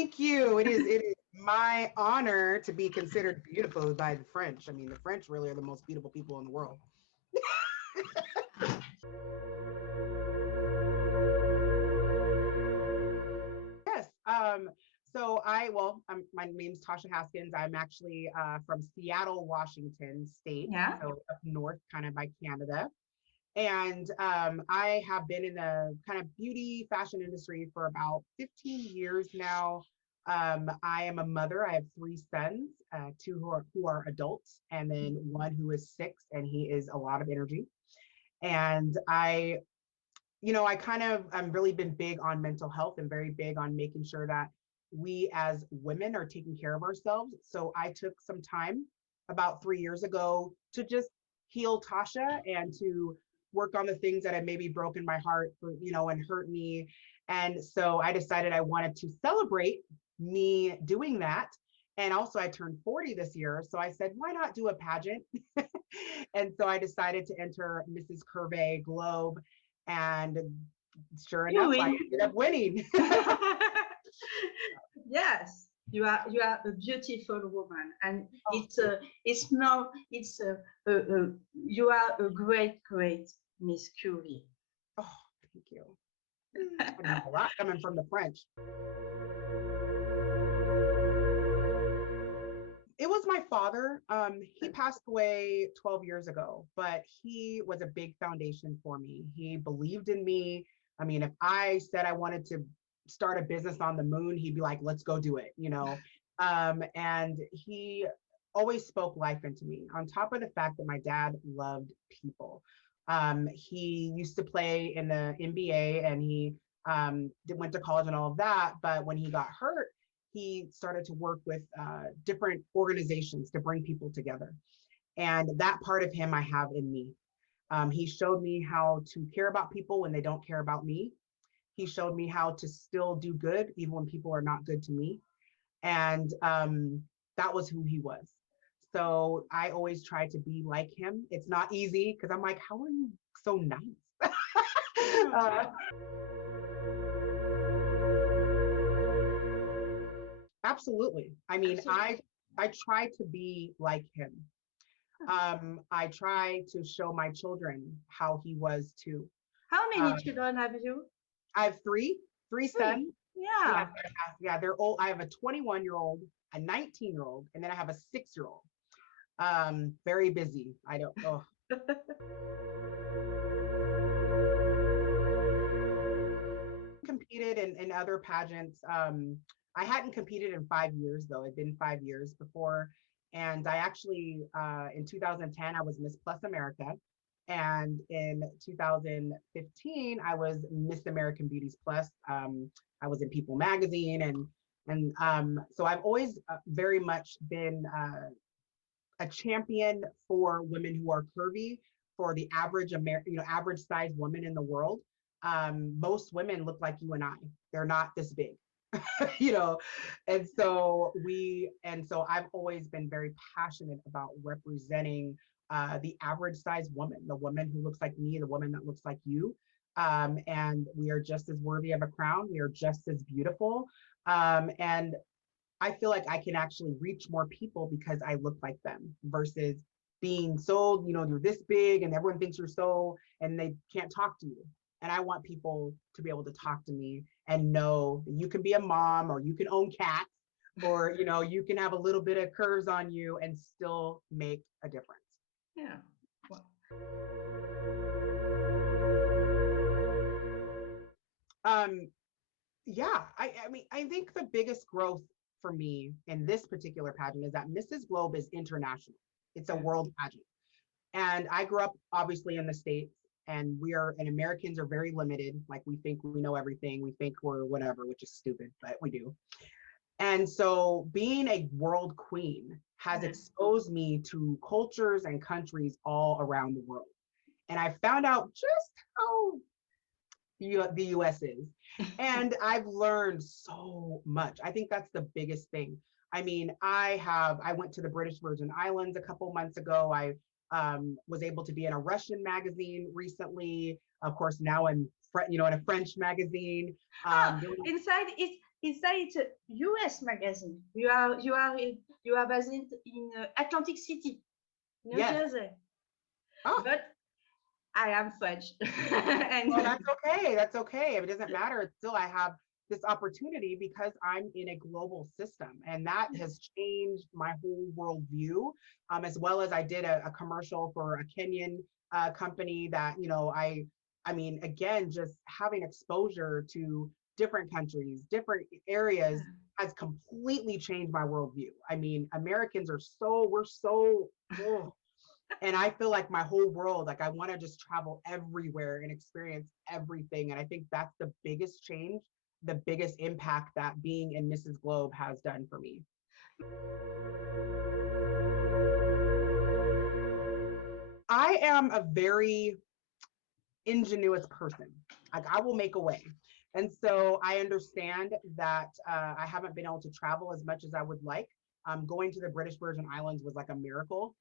Thank you. It is my honor to be considered beautiful by the French. I mean, the French really are the most beautiful people in the world. Yes. My name's Tasha Haskins. I'm actually from Seattle, Washington State, Yeah. so up north, kind of by Canada. And I have been in the kind of beauty fashion industry for about 15 years now. I am a mother. I have three sons, two who are adults, and then one who is six, and he is a lot of energy. And I kind of I'm really been big on mental health and very big on making sure that we as women are taking care of ourselves. So I took some time about 3 years ago to just heal Tasha and to work on the things that had maybe broken my heart and hurt me. And so I decided I wanted to celebrate me doing that. And also I turned 40 this year. So I said, why not do a pageant? And so I decided to enter Mrs. Curvey Globe, and sure You enough, I win. ended up winning. Yes, you are a beautiful woman, and Oh, it's no it's you are a great Miss Curie. oh, thank you. I mean, a lot coming from the French. It was my father. He passed away 12 years ago, but he was a big foundation for me. He believed in me. I mean, if I said I wanted to start a business on the moon, he'd be like, let's go do it. And he always spoke life into me, on top of the fact that my dad loved people. He used to play in the NBA, and he went to college and all of that. But when he got hurt, he started to work with different organizations to bring people together. And that part of him I have in me. He showed me how to care about people when they don't care about me. He showed me how to still do good even when people are not good to me. And that was who he was. So I always try to be like him. It's not easy because I'm like, how are you so nice? uh, Absolutely. I mean, Absolutely. I try to be like him. I try to show my children how he was too. How many Um, children have you? I have three Three. sons. Yeah, Yeah. yeah, they're old. I have a 21-year-old, a 19-year-old, and then I have a 6-year-old. Very busy. I don't. Oh, competed in other pageants. I hadn't competed in 5 years though. It'd been 5 years before, and I actually in 2010 I was Miss Plus America, and in 2015 I was Miss American Beauties Plus. I was in People Magazine, and so I've always very much been a champion for women who are curvy, for the average average size woman in the world. Most women look like you and I. They're not this big. you know and so I've always been very passionate about representing the average size woman, the woman who looks like me, the woman that looks like you. And we are just as worthy of a crown. We are just as beautiful. And I feel like I can actually reach more people because I look like them versus being sold, you're this big and everyone thinks you're so, and they can't talk to you. And I want people to be able to talk to me and know that you can be a mom, or you can own cats, or you can have a little bit of curves on you and still make a difference. Yeah. Well, Um, yeah, I mean, I think the biggest growth for me in this particular pageant is that Mrs. Globe is international. It's a yeah. world pageant. And I grew up obviously in the States, and Americans are very limited. Like, we think we know everything. We think we're whatever, which is stupid, but we do. And so being a world queen has Yeah. exposed me to cultures and countries all around the world. And I found out just how the US is. And I've learned so much. I think that's the biggest thing. I mean, I went to the British Virgin Islands a couple months ago. I was able to be in a Russian magazine recently. Of course, now I'm in a French magazine. Oh, There was- inside Inside it's a US magazine. You are based in Atlantic City, New Yes. Jersey. Oh, But I am French. And well, that's okay. That's okay. It doesn't matter. It's still, I have this opportunity because I'm in a global system, and that has changed my whole worldview. As well as I did a commercial for a Kenyan company that, I mean, again, just having exposure to different countries, different areas has completely changed my worldview. I mean, Americans are we're so, ugh, and I feel like my whole world, like I want to just travel everywhere and experience everything. And I think that's the biggest change, the biggest impact that being in Mrs. Globe has done for me. I am a very ingenuous person. Like I will make a way. And so I understand that I haven't been able to travel as much as I would like. Going to the British Virgin Islands was like a miracle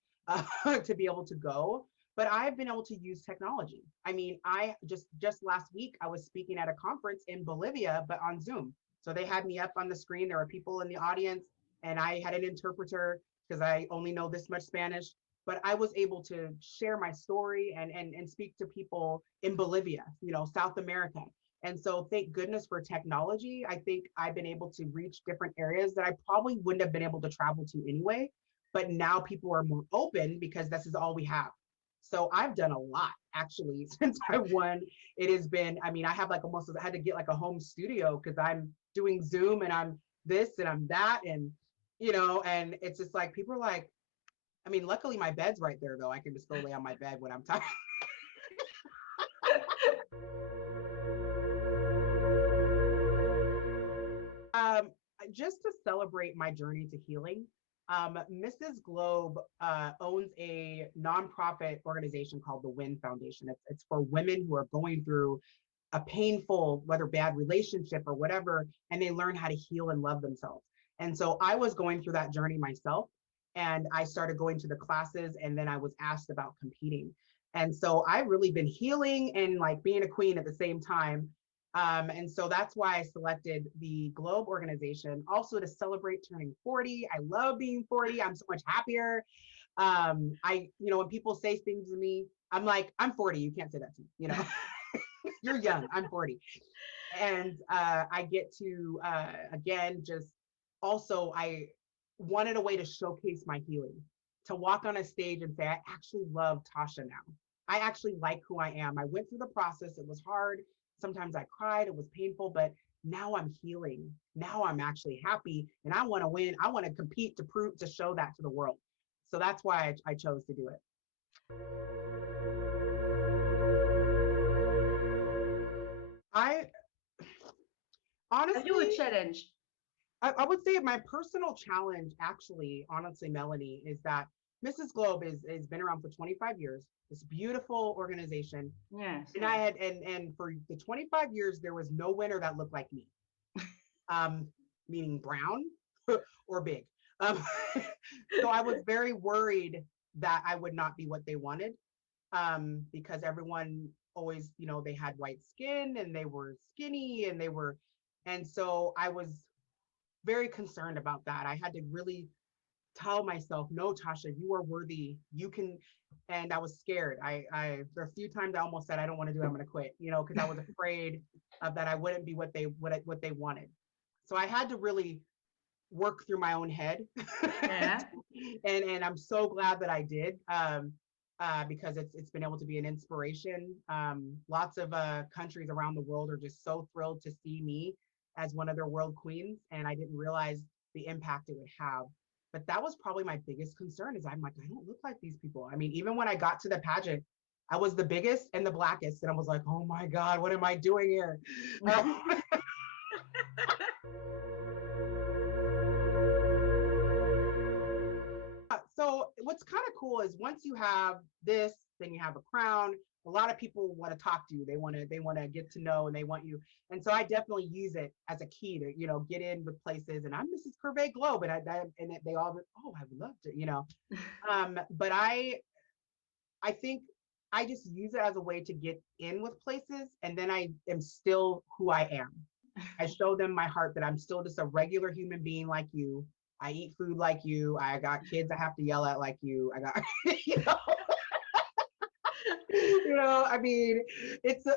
to be able to go. But I've been able to use technology. I mean, I just last week I was speaking at a conference in Bolivia, but on Zoom. So they had me up on the screen. There were people in the audience, and I had an interpreter because I only know this much Spanish, but I was able to share my story and speak to people in Bolivia, South America. And so thank goodness for technology. I think I've been able to reach different areas that I probably wouldn't have been able to travel to anyway. But now people are more open because this is all we have. So I've done a lot actually since I won. It has been, I mean, I have like almost, I had to get like a home studio because I'm doing Zoom and I'm this and I'm that. And it's just like people are like, I mean, luckily my bed's right there though. I can just go lay on my bed when I'm tired. um, just to celebrate my journey to healing, Mrs. Globe owns a nonprofit organization called the Win Foundation. It's for women who are going through a painful, whether bad relationship or whatever, and they learn how to heal and love themselves. And so I was going through that journey myself, and I started going to the classes, and then I was asked about competing. And so I've really been healing and like being a queen at the same time. And so that's why I selected the Globe organization, also to celebrate turning 40. I love being 40. I'm so much happier. When people say things to me, I'm like, I'm 40. You can't say that to me. You're young. I'm 40. And I get to, again, just also, I wanted a way to showcase my healing, to walk on a stage and say, I actually love Tasha now. I actually like who I am. I went through the process. It was hard. Sometimes I cried. It was painful, but now I'm healing. Now I'm actually happy and I want to win. I want to compete to show that to the world. So that's why I chose to do it. I Have you a honestly, challenge? I would say my personal challenge, actually, honestly, Melanie, is that Mrs. Globe is been around for 25 years. This beautiful organization, Yes. and I had and for the 25 years there was no winner that looked like me, um, meaning brown or big. Um, so I was very worried that I would not be what they wanted, because everyone always, they had white skin and they were skinny and so I was very concerned about that. I had to really tell myself, no, Tasha, you are worthy. You can. And I was scared. There are a few times I almost said, I don't want to do it. I'm going to quit, because I was afraid of that I wouldn't be what they wanted. So I had to really work through my own head. Yeah. And I'm so glad that I did. Because it's been able to be an inspiration. Lots of countries around the world are just so thrilled to see me as one of their world queens, and I didn't realize the impact it would have. But that was probably my biggest concern is I'm like, I don't look like these people. I mean, even when I got to the pageant, I was the biggest and the blackest, and I was like, oh my God, what am I doing here? So what's kind of cool is once you have this, then you have a crown. A lot of people want to talk to you. They want to get to know and they want you. And so I definitely use it as a key to get in with places. And I'm Mrs. Curvey Globe, and they all I would love to. But I think I just use it as a way to get in with places, and then I am still who I am. I show them my heart that I'm still just a regular human being like you. I eat food like you. I got kids I have to yell at like you. I got, you know, I mean, it's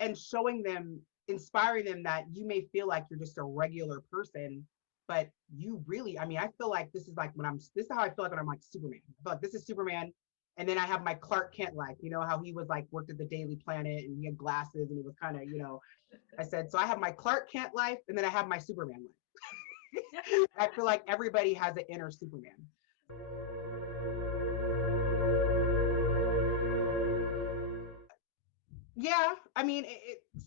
and showing them, inspiring them that you may feel like you're just a regular person, but you really, I mean, I feel like this is like when this is how I feel like when I'm like Superman. I feel like this is Superman. And then I have my Clark Kent life, how he was like worked at the Daily Planet and he had glasses and he was kind of, I said, so I have my Clark Kent life and then I have my Superman life. I feel like everybody has an inner Superman. Yeah, I mean,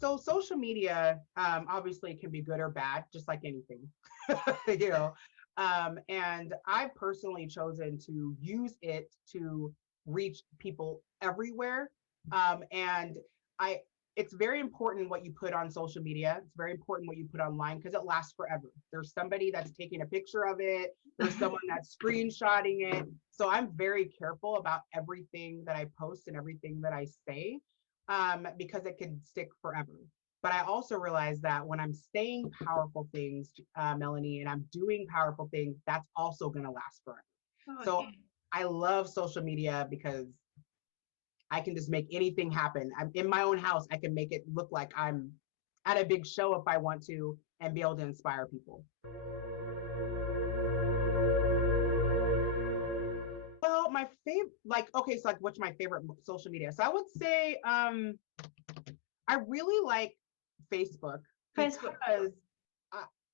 so social media obviously can be good or bad, just like anything, you know. And I've personally chosen to use it to reach people everywhere. And I, it's very important what you put on social media. It's very important what you put online because it lasts forever. There's somebody that's taking a picture of it. There's someone that's screenshotting it. So I'm very careful about everything that I post and everything that I say because it can stick forever. But I also realize that when I'm saying powerful things, Melanie, and I'm doing powerful things, that's also going to last forever. Oh, So okay. I love social media because I can just make anything happen. I'm in my own house. I can make it look like I'm at a big show if I want to and be able to inspire people. Well, my favorite, like, okay, so like, what's my favorite social media? So I would say, I really like Facebook Facebook. because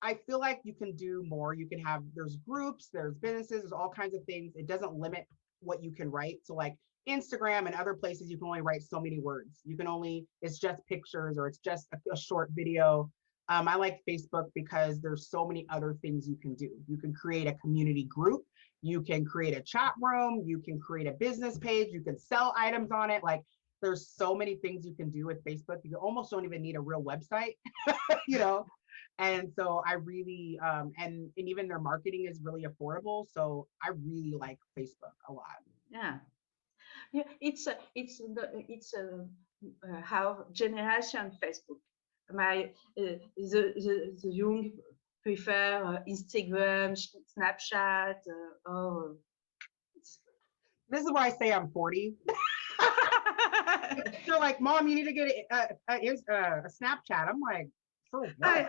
I feel like you can do more. You can have, there's groups, there's businesses, there's all kinds of things. It doesn't limit what you can write. So like Instagram and other places, you can only write so many words. You can only, it's just pictures or it's just a short video. I like Facebook because there's so many other things you can do. You can create a community group. You can create a chat room. You can create a business page. You can sell items on it. Like there's so many things you can do with Facebook. You almost don't even need a real website, you know? And so I really, and even their marketing is really affordable. So I really like Facebook a lot. Yeah. Yeah, it's how generation Facebook. The young prefer Instagram, Snapchat. Oh, This is where I say I'm 40. They're like, Mom, you need to get a Snapchat. I'm like, for I, what?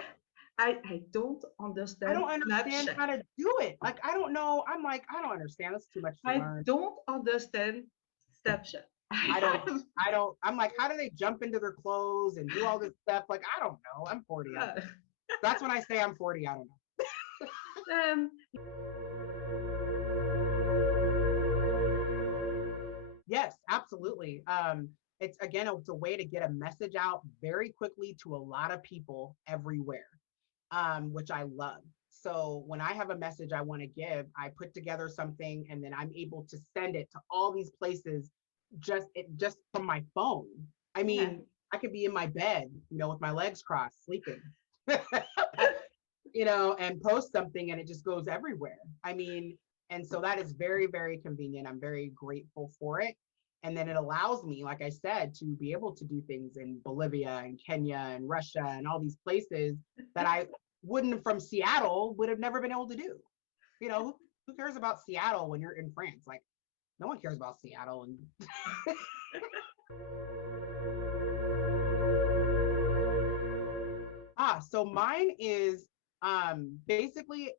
I don't I understand don't understand Snapchat. how to do it. Like, I don't know. I'm like, I don't understand. That's too much to I learn. don't understand Snapchat. I don't, I'm like, how do they jump into their clothes and do all this stuff? Like, I don't know. I'm 40. That's when I say I'm 40. I don't know. um, Yes, absolutely. It's again, it's a way to get a message out very quickly to a lot of people everywhere, which I love. So when I have a message I want to give, I put together something and then I'm able to send it to all these places just from my phone. I yeah. mean, I could be in my bed, with my legs crossed, sleeping, and post something and it just goes everywhere. I mean, and so that is very, very convenient. I'm very grateful for it. And then it allows me, like I said, to be able to do things in Bolivia and Kenya and Russia and all these places that I wouldn't from Seattle would have never been able to do. Who cares about Seattle when you're in France? Like, no one cares about Seattle. And so mine is basically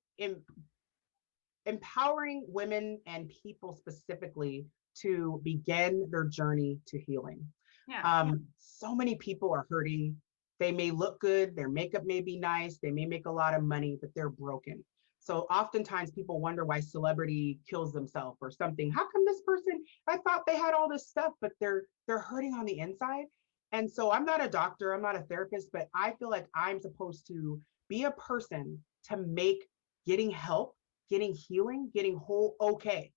empowering women and people specifically to begin their journey to healing. Yeah. So many people are hurting. They may look good, their makeup may be nice, they may make a lot of money, but they're broken. So oftentimes people wonder why celebrity kills themselves or something. How come this person, I thought they had all this stuff, but they're hurting on the inside. And so I'm not a doctor, I'm not a therapist, but I feel like I'm supposed to be a person to make getting help, getting healing, getting whole okay.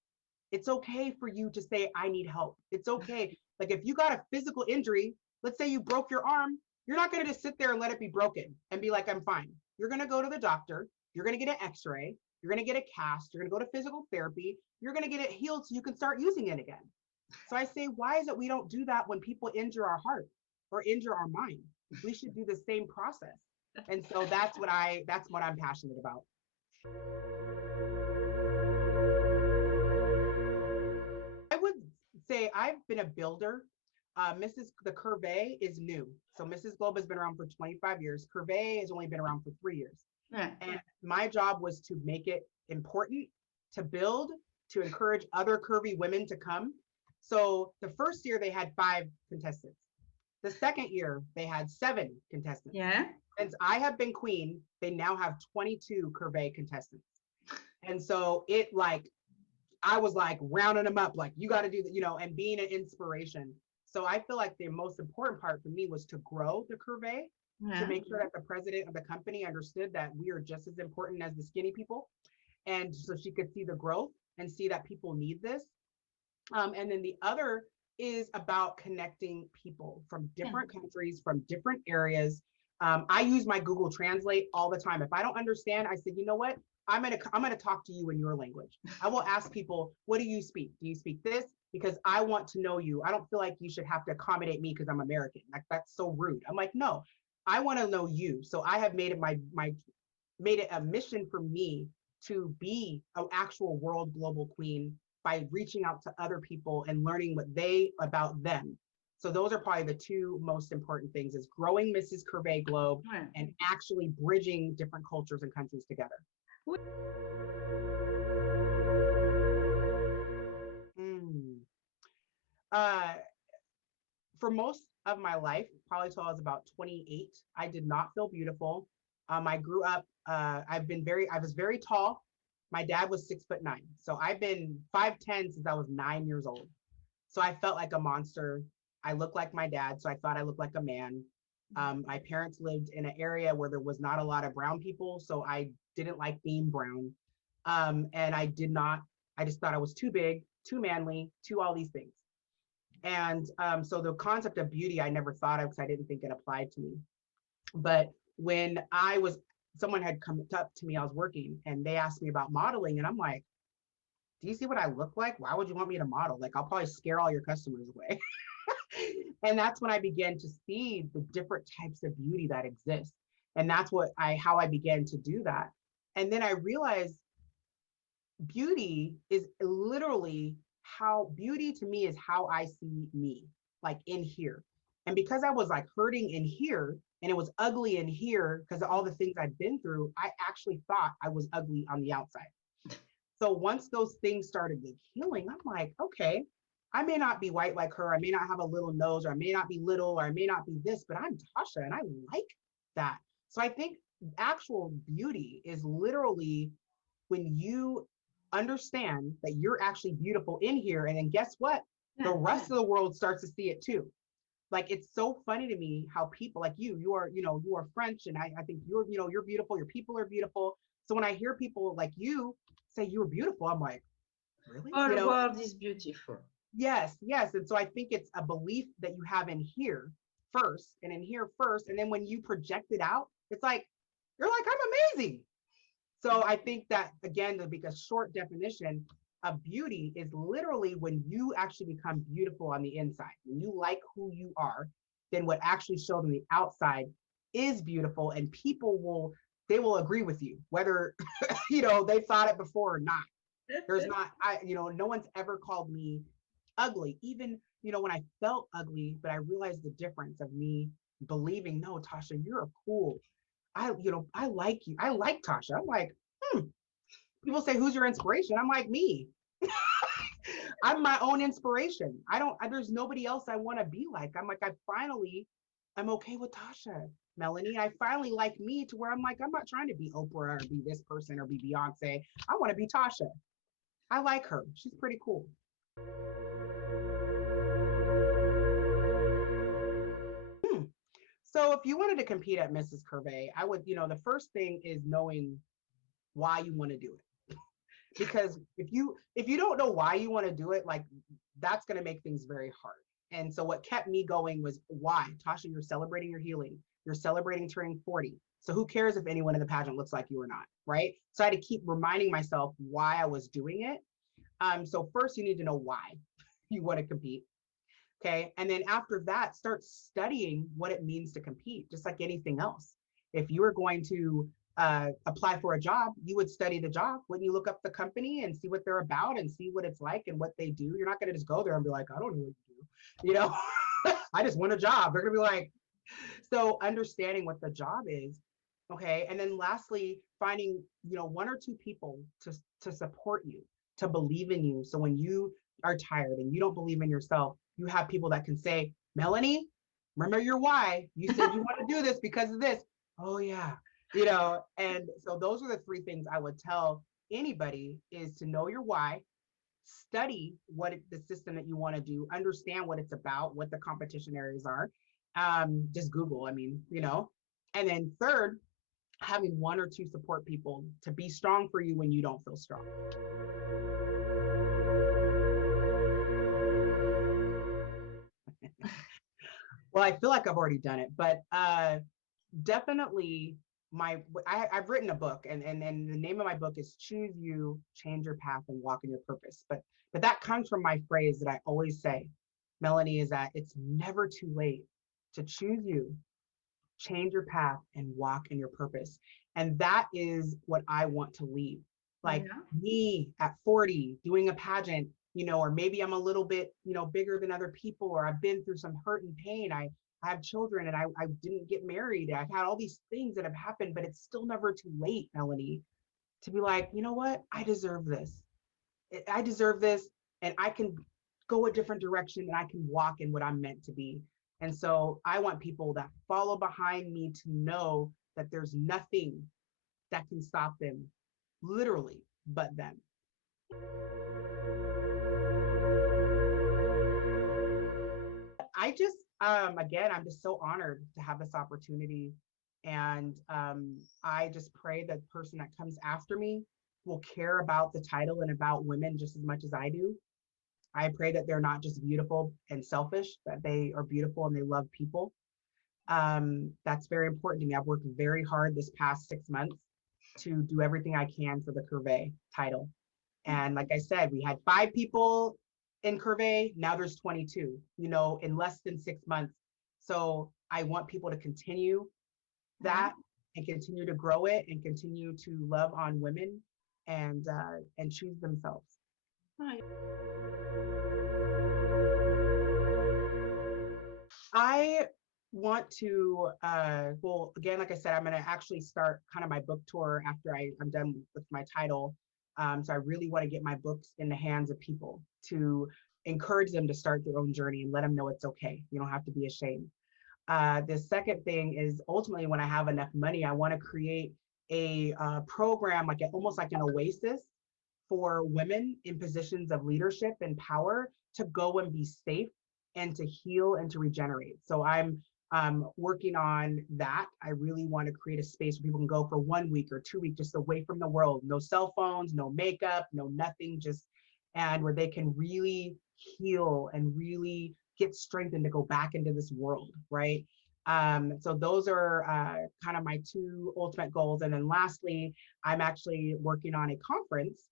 It's okay for you to say, I need help. It's okay. Like if you got a physical injury, let's say you broke your arm, you're not going to just sit there and let it be broken and be like, I'm fine. You're going to go to the doctor. You're going to get an x-ray. You're going to get a cast. You're going to go to physical therapy. You're going to get it healed so you can start using it again. So I say, why is it we don't do that when people injure our heart or injure our mind? we should do the same process. And so that's what I'm passionate about. I would say I've been a builder. Mrs. The Curvey is new. So Mrs. Globe has been around for 25 years. Curvey has only been around for 3 years. Yeah. And my job was to make it important, to build, to encourage other curvy women to come. So the first year they had 5 contestants. The second year they had 7 contestants. Yeah. Since I have been queen, they now have 22 curvy contestants. And so it like I was like rounding them up, like you got to do that, and being an inspiration. So I feel like the most important part for me was to grow the curvey, to Yeah. make sure that the president of the company understood that we are just as important as the skinny people. And so she could see the growth and see that people need this. And then the other is about connecting people from Yeah. different countries, from different areas. I use my Google Translate all the time. If I don't understand, I said, you know what? I'm gonna talk to you in your language. I will ask people, what do you speak? Do you speak this? Because I want to know you. I don't feel like you should have to accommodate me because I'm American. Like that's so rude. I'm like, no, I want to know you. So I have made it my made it a mission for me to be an actual world global queen by reaching out to other people and learning what they about them. So those are probably the two most important things: is growing Mrs. Curvey Globe Yeah. and actually bridging different cultures and countries together. Mm. Uh, for most of my life, probably till I was about 28, I did not feel beautiful. I grew up, I was very tall. My dad was 6'9". So I've been 5'10" since I was 9 years old. So I felt like a monster. I looked like my dad, so I thought I looked like a man. My parents lived in an area where there was not a lot of brown people, so I didn't like being brown. And I just thought I was too big, too manly, too all these things. And so the concept of beauty, I never thought of because I didn't think it applied to me. But when someone had come up to me, I was working, and they asked me about modeling, and I'm like, do you see what I look like? Why would you want me to model? Like, I'll probably scare all your customers away. And that's when I began to see the different types of beauty that exist. And that's how I began to do that. And then I realized beauty is literally beauty to me is how I see me, like in here. And because I was like hurting in here and it was ugly in here because of all the things I've been through, I actually thought I was ugly on the outside. So once those things started healing, I'm like, okay, I may not be white like her. I may not have a little nose, or I may not be little, or I may not be this, but I'm Tasha and I like that. So I think actual beauty is literally when you understand that you're actually beautiful in here. And then guess what? The rest of the world starts to see it too. Like, it's so funny to me how people like you are, you are French. And I think you're beautiful. Your people are beautiful. So when I hear people like you say you're beautiful, I'm like, really? Our world is beautiful. Yes, yes. And so I think it's a belief that you have in here first and in here first. And then when you project it out, it's like, you're like, I'm amazing. So I think that, again, to make a short definition of beauty is literally when you actually become beautiful on the inside. When you like who you are, then what actually shows on the outside is beautiful, and they will agree with you, whether they thought it before or not. There's not, no one's ever called me ugly, even, when I felt ugly, but I realized the difference of me believing, no, Tasha, you're a cool. I like you. I like Tasha. I'm like, people say, who's your inspiration? I'm like, me. I'm my own inspiration. There's nobody else I want to be like. I'm like, I'm okay with Tasha, Melanie. I finally like me to where I'm like, I'm not trying to be Oprah or be this person or be Beyonce. I want to be Tasha. I like her. She's pretty cool. So if you wanted to compete at Mrs. Curvey, I would, the first thing is knowing why you want to do it. Because if you don't know why you want to do it, like, that's going to make things very hard. And so what kept me going was why. Tasha, you're celebrating your healing. You're celebrating turning 40. So who cares if anyone in the pageant looks like you or not, right? So I had to keep reminding myself why I was doing it. So first you need to know why you want to compete. Okay. And then after that, start studying what it means to compete, just like anything else. If you were going to apply for a job, you would study the job. Wouldn't you look up the company and see what they're about and see what it's like and what they do? You're not going to just go there and be like, I don't know what you do. You know, I just want a job. They're going to be like, so understanding what the job is. Okay. And then lastly, finding, one or two people to support you, to believe in you. So when you are tired and you don't believe in yourself, you have people that can say, Melanie, remember your why. You said you want to do this because of this. Oh yeah. And so those are the three things I would tell anybody is to know your why, study the system that you want to do, understand what it's about, what the competition areas are. Just Google, and then third, having one or two support people to be strong for you when you don't feel strong. Well, I feel like I've already done it, but definitely I've written a book, and the name of my book is Choose You, Change Your Path, and Walk in Your Purpose. But that comes from my phrase that I always say, Melanie, is that it's never too late to choose you, change your path, and walk in your purpose. And that is what I want to leave. Like me at 40 doing a pageant, or maybe I'm a little bit, bigger than other people, or I've been through some hurt and pain. I have children and I didn't get married. I've had all these things that have happened, but it's still never too late, Melanie, to be like, you know what? I deserve this. I deserve this, and I can go a different direction and I can walk in what I'm meant to be. And so I want people that follow behind me to know that there's nothing that can stop them, literally, but them. I just, again, I'm just so honored to have this opportunity. And I just pray that the person that comes after me will care about the title and about women just as much as I do. I pray that they're not just beautiful and selfish, that they are beautiful and they love people. That's very important to me. I've worked very hard this past 6 months to do everything I can for the Curvey title. And like I said, we had 5 people in Curvey. Now there's 22, in less than 6 months. So I want people to continue that and continue to grow it and continue to love on women and choose themselves. I want to, well, again, like I said, I'm going to actually start kind of my book tour after I'm done with my title. So I really want to get my books in the hands of people to encourage them to start their own journey and let them know it's okay. You don't have to be ashamed. The second thing is ultimately when I have enough money, I want to create a program, almost like an oasis for women in positions of leadership and power to go and be safe and to heal and to regenerate. So I'm working on that. I really want to create a space where people can go for 1 week or 2 weeks just away from the world. No cell phones, no makeup, no nothing, and where they can really heal and really get strengthened to go back into this world, right? So those are kind of my 2 ultimate goals. And then lastly, I'm actually working on a conference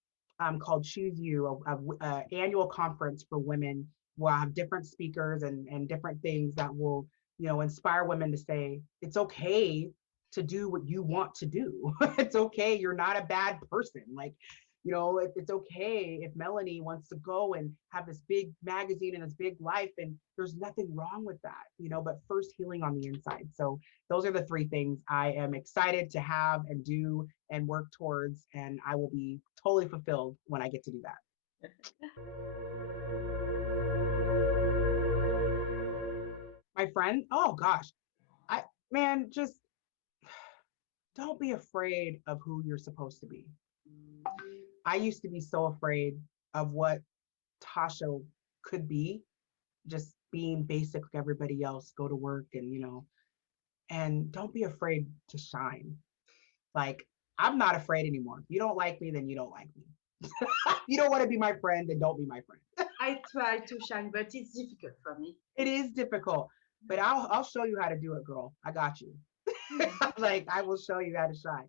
called Choose You, a annual conference for women where I have different speakers and different things that will, inspire women to say, it's okay to do what you want to do. It's okay. You're not a bad person. It's okay if Melanie wants to go and have this big magazine and this big life, and there's nothing wrong with that, but first healing on the inside. So those are the 3 things I am excited to have and do and work towards, and I will be totally fulfilled when I get to do that. My friend, oh gosh, just don't be afraid of who you're supposed to be. I used to be so afraid of what Tasha could be, just being basic like everybody else, go to work and don't be afraid to shine. I'm not afraid anymore. If you don't like me, then you don't like me. You don't want to be my friend, then don't be my friend. I try to shine, but it's difficult for me. It is difficult, but I'll show you how to do it, girl. I got you. I will show you how to shine.